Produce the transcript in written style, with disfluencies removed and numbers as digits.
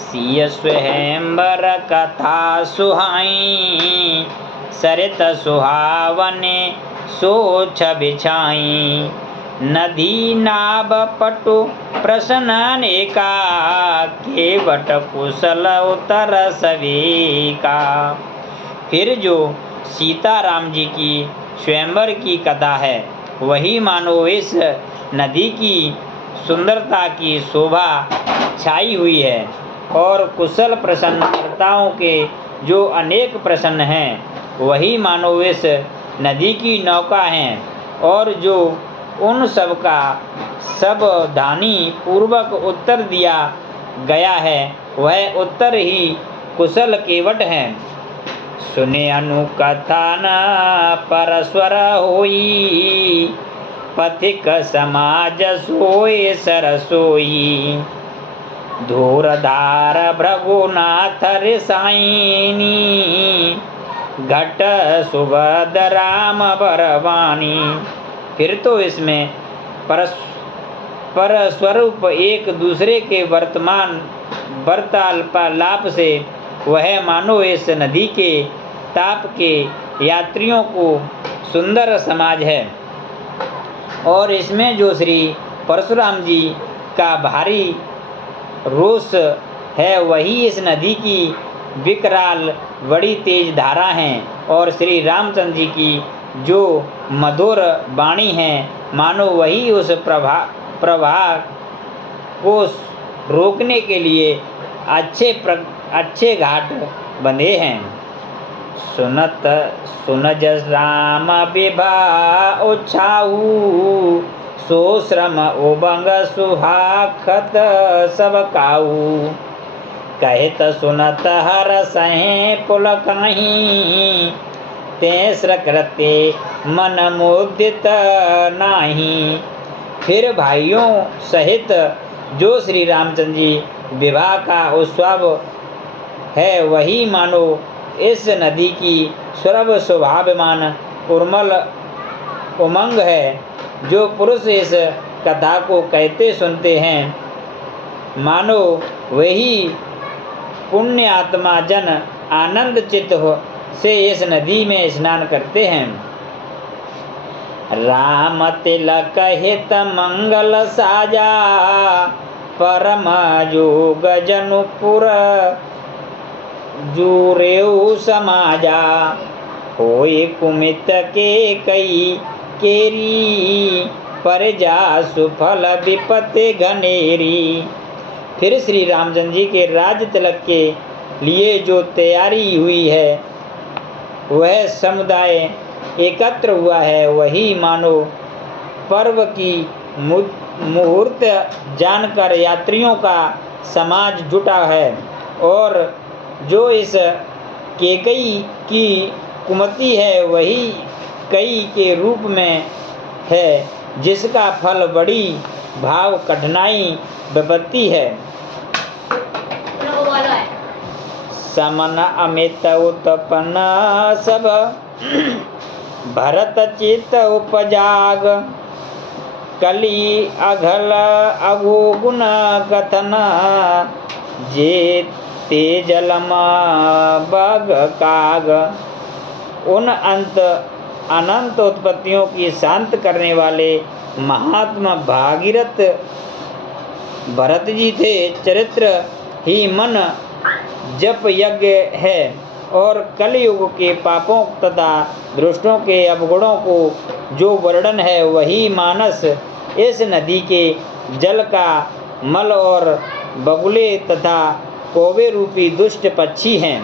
सिय स्वयंवर कथा सुहाई, सरित सुहावने सोछ बिछाई। नदी नाभ पटु प्रश्न अनेका, केवट कुशल उत्तर सभी का। फिर जो सीताराम जी की स्वयंवर की कथा है, वही मानो इस नदी की सुंदरता की शोभा छाई हुई है, और कुशल प्रश्नकर्ताओं के जो अनेक प्रश्न हैं, वही मानो इस नदी की नौका हैं, और जो उन सब का सावधानी पूर्वक उत्तर दिया गया है, वह उत्तर ही कुशल केवट हैं। सुने अनुकथा न परस्वर होई, पथिक समाज सोए सरसोई। धूरधार भृगुनाथ रिसाईनी, घट सुभद राम बरवानी। फिर तो इसमें परस्वरूप एक दूसरे के वर्तमान वार्तालाप से वह मानो इस नदी के ताप के यात्रियों को सुंदर समाज है, और इसमें जो श्री परशुराम जी का भारी रोष है, वही इस नदी की विकराल बड़ी तेज धारा हैं, और श्री रामचंद्र जी की जो मधुर वाणी है, मानो वही उस प्रवाह को रोकने के लिए अच्छे घाट बंधे हैं। सुनत सुनज राम विभा उछाऊ, सो श्रम उबंग सुहाखत सब काऊ। कहत सुनत हर सहे पुलकाहीं, तेस्र कृते मन मुदित नाही। फिर भाइयों सहित जो श्री रामचंद्र जी विवाह का उत्सव है, वही मानो इस नदी की सर्व स्वभावमान उर्मल उमंग है। जो पुरुष इस कथा को कहते सुनते हैं, मानो वही पुण्य आत्मा जन आनंद चित्त से इस नदी में स्नान करते हैं। राम तिलक हित मंगल साजा, परम जोग जनुपुर जुरेऊ समाजा। होए कुमित के कई केरी, परजा सुफल विपत्ति घनेरी। फिर श्री रामचंद्र जी के राज तिलक के लिए जो तैयारी हुई है, वह समुदाय एकत्र हुआ है, वही मानो पर्व की मुहूर्त जानकर यात्रियों का समाज जुटा है, और जो इस केकई की कुमति है, वही कई के रूप में है, जिसका फल बड़ी भाव कठिनाई विपत्ति है। समन अमित उत्पन्न सब, भरत चित्त उपजाग। कली अघल अघो गुण कथन, जे तेजलम बग काग। उन अनंत उत्पत्तियों की शांत करने वाले महात्मा भागीरथ भरत जी थे। चरित्र ही मन जप यज्ञ है, और कलयुग के पापों तथा दुष्टों के अवगुणों को जो वर्णन है, वही मानस इस नदी के जल का मल और बगुले तथा कौवे रूपी दुष्ट पक्षी हैं।